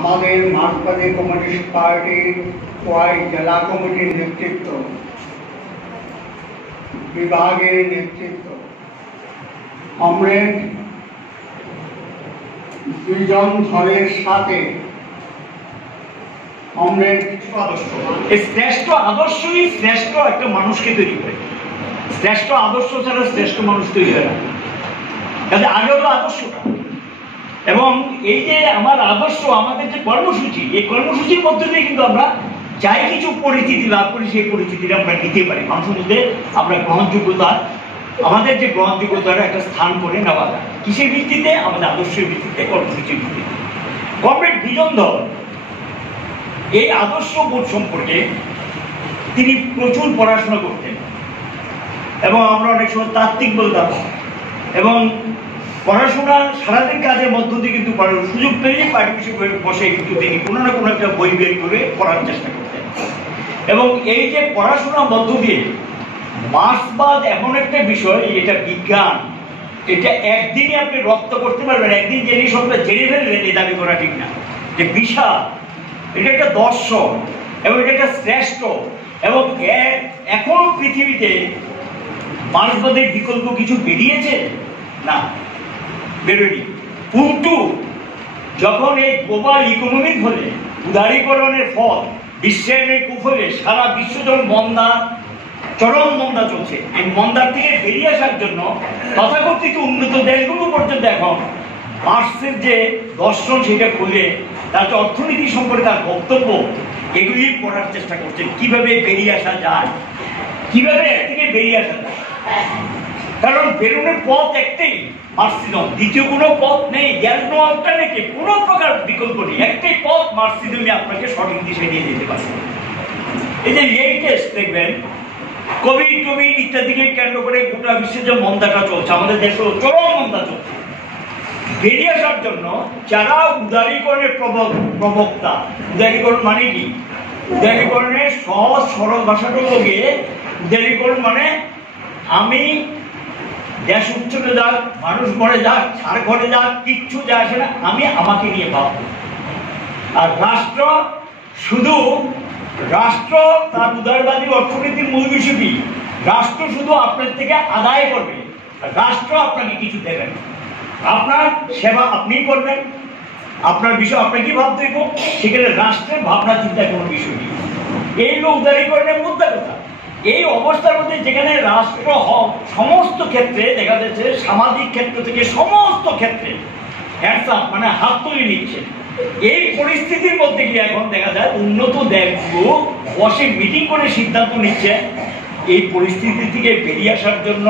আমাদের মার্কসবাদী কমিউনিস্ট পার্টির খোয়াই জেলা কমিটির নেতৃত্ব, বিভাগের নেতৃত্ব, কমরেড দুইজন ধরের সাথে কমরেড শ্রেষ্ঠ আদর্শই শ্রেষ্ঠ একটা মানুষকে তৈরি করে। শ্রেষ্ঠ আদর্শ ছাড়া শ্রেষ্ঠ মানুষ তৈরি হয় না। কাজে আগে হলো আদর্শটা, এবং এই যে আমার আদর্শ, আমাদের যে কর্মসূচি, এই কর্মসূচির মধ্যে দিয়ে কিন্তু আমরা যাই কিছু পরিচিতি লাভ করি, সেই পরিচিতিটা আমরা নিতে পারি। মানুষের মধ্যে আমরা গ্রহণযোগ্যতা, আমাদের যে গ্রহণযোগ্যতার একটা স্থান করে নেওয়া যায় কিসের ভিত্তিতে? আমাদের আদর্শের ভিত্তিতে, কর্মসূচির ভিত্তিতে। কমরেড বিজন ধর এই আদর্শ বোধ সম্পর্কে তিনি প্রচুর পড়াশোনা করতেন, এবং আমরা অনেক সময় তাত্ত্বিক বলতাম, এবং পড়াশোনা সারাদিন কাজের মধ্য দিয়ে কিন্তু সুযোগ পেলে পাঠ্য বিষয় বসে কিন্তু তিনি কোনো না কোনো একটা বই বের করে পড়ার চেষ্টা করতেন। এবং এই যে পড়াশোনার মধ্য দিয়ে মার্ক্সবাদ এমন একটা বিষয়, এটা বিজ্ঞান, এটা একদিনই আপনি রপ্ত করতে পারবেন, একদিন জেনে সবটা জেনে ফেলবেন এই দাবি করা ঠিক না। যে বিশাল, এটা একটা দর্শন, এবং এটা একটা শ্রেষ্ঠ, এবং এখন পৃথিবীতে মার্ক্সবাদের বিকল্প কিছু বেরিয়েছে না, বেরোয়নি। কিন্তু যখন এই গ্লোবাল ইকোনমিক হলে উদারীকরণের ফল, বিশ্বায়নের কুফলে সারা বিশ্ব যখন মন্দা, চরম মন্দা চলছে, এই মন্দার থেকে বেরিয়ে আসার জন্য তথাকথিত উন্নত দেশগুলো পর্যন্ত এখন মার্ক্সের যে দর্শন সেটা খুলে তার যে অর্থনীতি সম্পর্কে তার বক্তব্য, এগুলি পড়ার চেষ্টা করছেন। কিভাবে বেরিয়ে আসা যায়, কিভাবে এর থেকে বেরিয়ে আসা যায়, কারণ বেরোনোর পথ একটাই, মার্ক্সিজম, দ্বিতীয় কোনো পথ নেই। দেয়ার নো অল্টারনেটিভ, কোনো প্রকার বিকল্প নেই, একটাই পথ, মার্ক্সিজমই আপনাকে সঠিক দিশায় নিয়ে যেতে পারে। এই যে লেটেস্ট দেখবেন কোভিড ইত্যাদিকে কেন্দ্র করে গোটা বিশ্বের যে মন্দাটা চলছে, আমাদের দেশে চরম মন্দা চলছে, বেরিয়ে আসার জন্য যারা উদারীকরণের প্রবক্তা, উদারীকরণ মানে কি? উদারীকরণের সহজ সরল ভাষাটা গিয়ে, উদারীকরণ মানে আমি দেশ উচ্চতে যাক, মানুষ মরে যাক, ছাড় ঘরে যাক, কিচ্ছু যায় আসে না, আমি আমাকে নিয়ে ভাববো। আর রাষ্ট্র শুধু, রাষ্ট্র তার উদারবাদী অর্থনীতির মূল বিষয় কি? রাষ্ট্র শুধু আপনার থেকে আদায় করবে, রাষ্ট্র আপনাকে কিছু দেবে না। আপনার সেবা আপনি করবেন, আপনার বিষয় আপনাকে ভাবতে হইব, সেখানে রাষ্ট্রের ভাবনা চিন্তার কোনো বিষয় নেই। এই হলো উদারীকরণের মুদ্রা কথা। এই অবস্থার মধ্যে যেখানে রাষ্ট্র সমস্ত ক্ষেত্রে দেখা যাচ্ছে, সামাজিক ক্ষেত্র থেকে সমস্ত ক্ষেত্রে মানে হাত তুলে নিচ্ছে, এই পরিস্থিতির মধ্যে গিয়ে এখন দেখা যায় উন্নত দেশগুলো বসে মিটিং করে সিদ্ধান্ত নিচ্ছে এই পরিস্থিতি থেকে বেরিয়ে আসার জন্য।